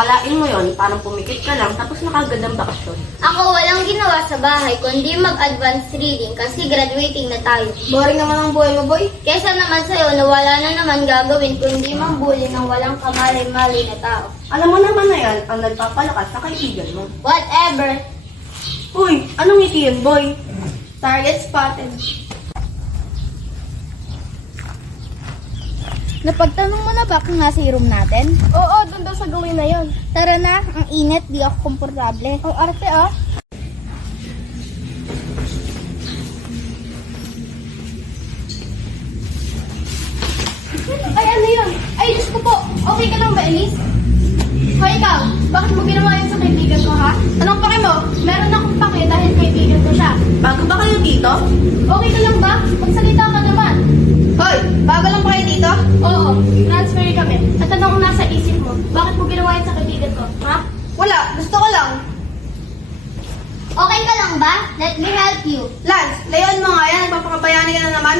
Akalain mo yon, parang pumikit ka lang tapos nakagad ang bakasyon. Ako walang ginawa sa bahay kundi mag-advance reading kasi graduating na tayo. Boring naman ang buhay mo, boy. Kesa naman sa'yo na wala na naman gagawin kundi mambuli ng walang kamalay-malay na tao. Alam mo naman na yan ang nagpapalakas sa kaibigan mo. Whatever. Uy, anong ngiti yun, boy? Target spotted. Napagtanong mo na ba kung nasa room natin? Oo, doon daw sa gawin na yon. Tara na, ang init, di ako komportable. Ang arte, ah. Ay, ano yun? Ay, Diyos ko po. Okay ka lang ba, Elise? Hoy, ikaw. Bakit mo ginawa yun sa kaibigan ko, ha? Anong pake mo? Meron akong pake dahil kaibigan ko siya. Bago ba kayo dito? Okay ka lang ba? Magsalita ka naman. Hoy, bago lang pa kayo dito? Oo, transfer kami. At ano kung nasa isip mo? Bakit mo ginawa yun sa kaibigan ko, ha? Wala, gusto ko lang. Okay ka lang ba? Let me help you. Lance, layuan mo nga yan. Nagpapakabayani ka na naman.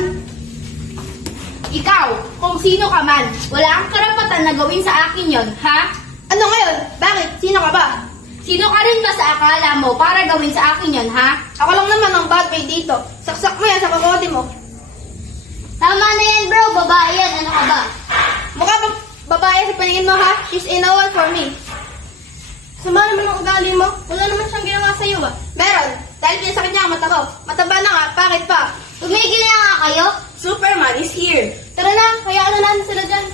Ikaw, kung sino ka man, wala kang karapatan na gawin sa akin yon, ha? Ano ngayon? Bakit? Sino ka ba? Sino ka rin ba sa akala mo para gawin sa akin yon, ha? Ako lang naman ang bad boy dito. Saksak mo yan sa kakote mo. Tama na yan, bro. Babae yan. Ano ka ba? Mukha bang babae sa paningin mo, ha? She's a no one for me. Sama naman ang ugali mo. Wala naman siyang ginawa sa'yo, ba? Meron. Dahil pinasa kanya ang mata ko. Mataba na nga. Bakit pa? Tumigil na nga kayo. Superman is here. Tara na. Hayaan na natin sila dyan.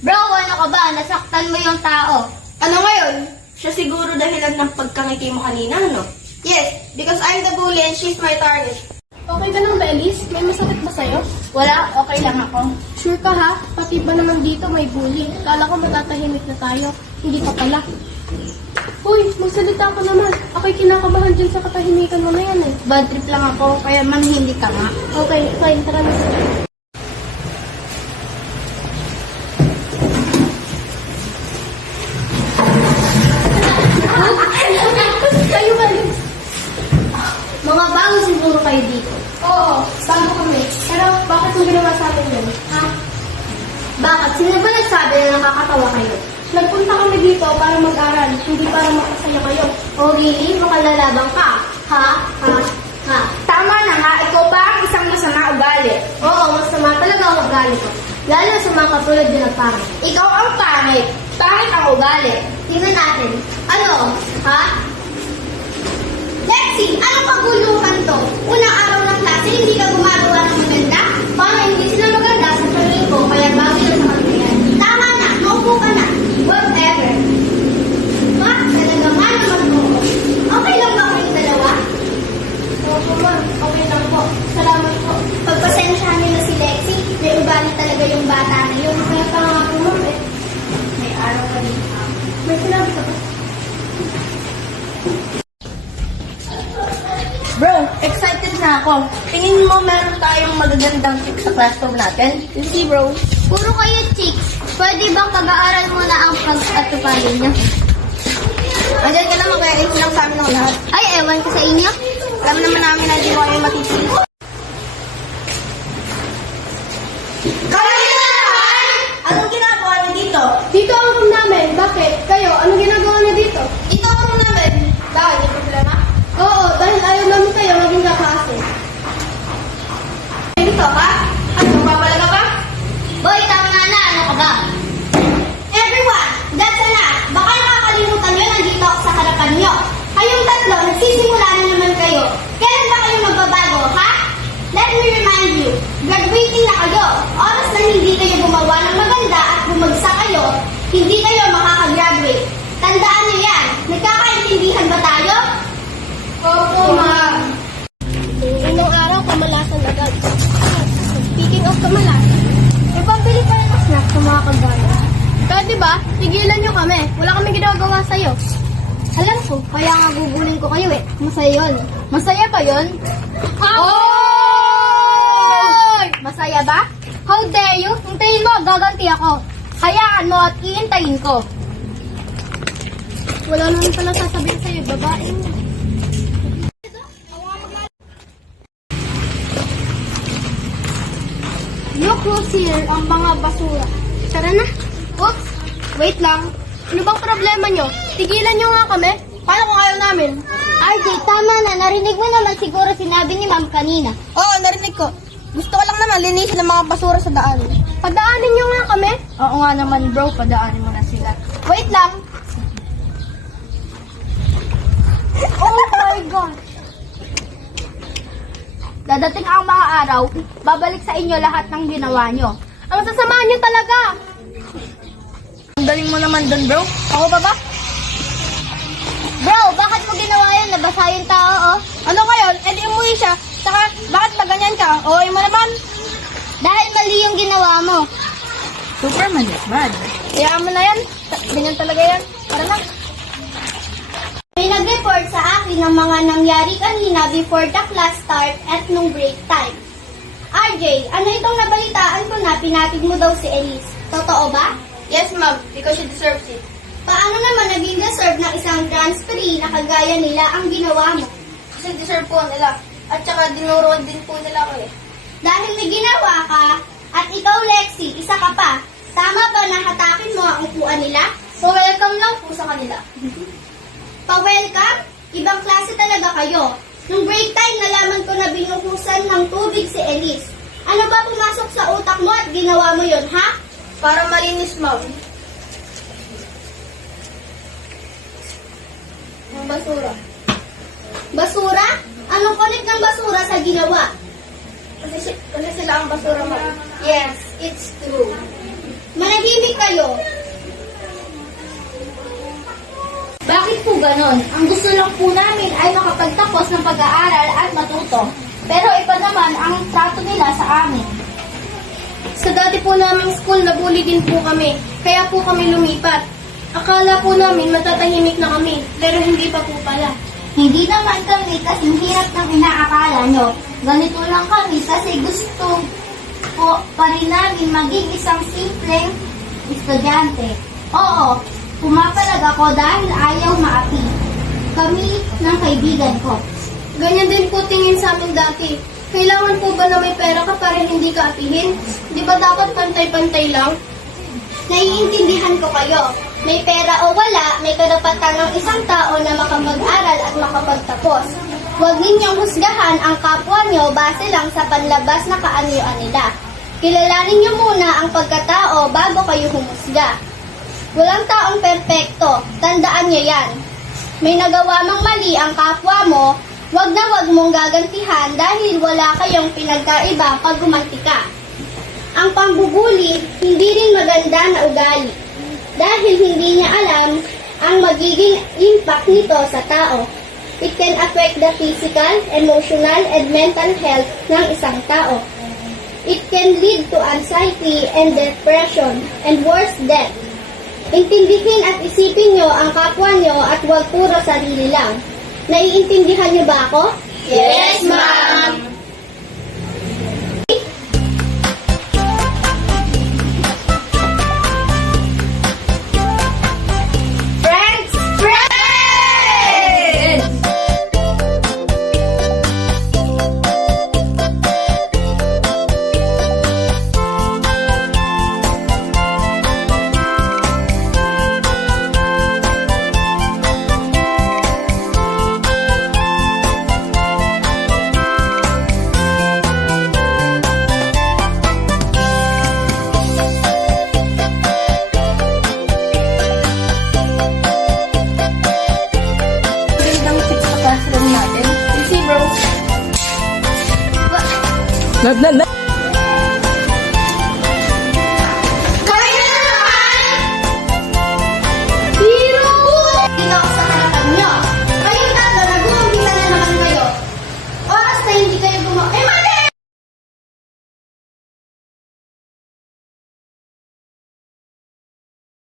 Bro, ano ka ba? Nasaktan mo yung tao. Ano ngayon? Siya siguro dahilan ng pagkangiti mo kanina, no? Yes, because I'm the bully and she's my target. Okay ka lang ba, Elise? May masakit ba sa'yo? Wala, okay lang ako. Sure ka, ha? Pati ba naman dito may bully? Kala ko matatahimik na tayo. Hindi pa pala. Uy, magsalita ka naman. Ako'y kinakabahan dyan sa katahimikan mo na yan, eh. Bad trip lang ako, kaya manhindi ka nga. Okay, fine. Tara na. Kayo ba? Mga bago siguro kayo dito. Oo, bago kami. Pero bakit mo ginawa sa amin yun? Ha? Bakit? Sino ba nagsabi na nakakatawa kayo? Nagpunta kami dito para mag-aral, hindi para makasaya kayo. O really? Makalalabang ka? Ha? Ha? Ha? Tama na nga, ikaw pa ang isang masama ugali. Oo, masama talaga ang ugali ko. Lalo sa mga katulad din ng pangit. Ikaw ang pangit. Pangit ang ugali. Tingnan natin. Ano? Ha? Lexi, anong paguluhan to? Unang araw ng klase, hindi ka gumagawa ng maganda? Paano hindi sila maganda sa tingin ko, kaya bago yun sa kanila yan? Tama na, maupo ka na. Whatever. Ma, talaga nga naman mo. Okay lang ba kayong dalawa? Opo, ma'am. Okay lang po. Salamat po. Pagpasensyahan niyo na si Lexi, may ugali talaga yung bata na yun. Kaya pa nga po, ma'am, eh. May araw ka din. May sinabi ka ba? Bro, excited na ako. Tingin mo meron tayong magagandang tip sa classroom natin? Hindi, bro. Puro kayo chicks. Pwede bang pag-aaral mo na ang pag-atupayan niyo? Andyan ka naman, kaya ito lang sa amin ng lahat. Ay, ewan ko sa inyo. Alam naman namin na di mo kami matitiis. Anong ginagawa niyo dito? Dito ang room namin. Bakit? Kayo, anong ginagawa niyo dito? Ito ang room namin. Dahil, may problema? Oo, dahil ayaw namin kayo maging kaklase. Dito, ha? Ano, babalaga ka? Boy, tama na. Ano ka ba? Everyone, that's enough. Baka nakakalimutan nyo nandito ako sa harapan nyo. Kayong tatlo, nagsisimula na naman kayo. Kailan ba kayo magbabago, ha? Let me remind you, graduating na kayo. Oras na hindi kayo gumawa ng maganda at bumagsak kayo, hindi kayo makakagraduate. Tandaan nyo yan. Nagkakaintindihan ba tayo? Opo, ma'am. Unang araw, kamalasan agad. Speaking of kamalasan, may pambili pa rin ng snack sa mga kagaya. Kaya diba, tigilan nyo kami. Wala kami ginagawa sa'yo. Alam ko, kaya nga gugulin ko kayo eh. Masaya yun. Masaya ba yun? Oy! Masaya ba? How dare you? Hintayin mo, gaganti ako. Hayaan mo at iintayin ko. Wala naman pala sasabihin sa'yo, babae mo. Look who's here, ang mga basura. Tara na. Oops, wait lang. Ano bang problema nyo? Tigilan nyo nga kami. Paano kung ayaw namin? RJ, tama na. Narinig mo naman siguro sinabi ni ma'am kanina. Oo, narinig ko. Gusto ko lang naman linisin ang mga basura sa daan. Padaanin nyo nga kami. Oo nga naman bro, padaanin mo na sila. Wait lang. Oh my God. Dadating ang mga araw, babalik sa inyo lahat ng ginawa nyo. Ang sasama nyo talaga. Ang galing mo naman dun bro. Ako ba ba? Bro, bakit mo ginawa yan? Nabasa yung tao, oh. Ano ngayon? E di umuwi siya. Saka, bakit ba ganyan ka? Okay mo naman. Dahil mali yung ginawa mo. Superman is bad. Hayaan mo na yan. Ganyan talaga yan. Para na. May nag-report sa akin ng mga nangyari kanina before the class start at nung break time. RJ, ano itong nabalitaan ko na pinatid mo daw si Elise? Totoo ba? Yes, ma'am. Because she deserves it. Paano naman naging deserve ng isang transferee na kagaya nila ang ginawa mo? Kasi deserve po nila. At saka dinuruan din po nila ako eh. Dahil may ginawa ka, at ikaw Lexi, isa ka pa, tama ba na hatakin mo ang upuan nila? So, welcome lang po sa kanila. Pa-welcome? Ibang klase talaga kayo. Nung break time, nalaman ko na binuhusan ng tubig si Elise. Ano ba pumasok sa utak mo at ginawa mo yon, ha? Para malinis, ma'am. Ang basura. Basura? Anong connect ng basura sa ginawa? Kasi sila ang basura, ma'am. Yes, it's true. Manahimik kayo. Bakit po ganon? Ang gusto lang po namin ay makapagtapos ng pag-aaral at matuto. Pero iba naman ang trato nila sa amin. Sa dati po naming school, nabully din po kami. Kaya po kami lumipat. Akala po namin matatahimik na kami. Pero hindi pa po pala. Hindi naman kami kasing hirap ng inaakala nyo. Ganito lang kami kasi gusto po pa rin namin maging isang simpleng estudyante. Oo, pumapalag ako dahil ayaw maapi. Kami ng kaibigan ko. Ganyan din po tingin sa amin dati. Kailangan po ba na may pera ka para hindi ka atihin? Di ba dapat pantay-pantay lang? Naiintindihan ko kayo. May pera o wala, may karapatan ng isang tao na makapag-aral at makapagtapos. Huwag ninyong husgahan ang kapwa nyo base lang sa panlabas na kaanyuan nila. Kilalanin nyo muna ang pagkatao bago kayo humusga. Walang taong perpekto, tandaan nyo yan. May nagawa mang mali ang kapwa mo, wag na wag mong gagantihan dahil wala kayong pinagkaiba pag gumanti ka. Ang pambubuli, hindi rin maganda na ugali. Dahil hindi niya alam ang magiging impact nito sa tao. It can affect the physical, emotional, and mental health ng isang tao. It can lead to anxiety and depression, and worse, death. Intindihin at isipin nyo ang kapwa nyo at huwag puro sarili lang. Naiintindihan nyo ba ako? Yes, ma'am! Friends! Friends! Gandang fit sa classroom natin. Easy bro. Kaya naman! Hero! Dito ako sa harapan nyo. Kayong tatlo, nag-uumpisa na naman kayo. Oras na hindi kayo gumawa.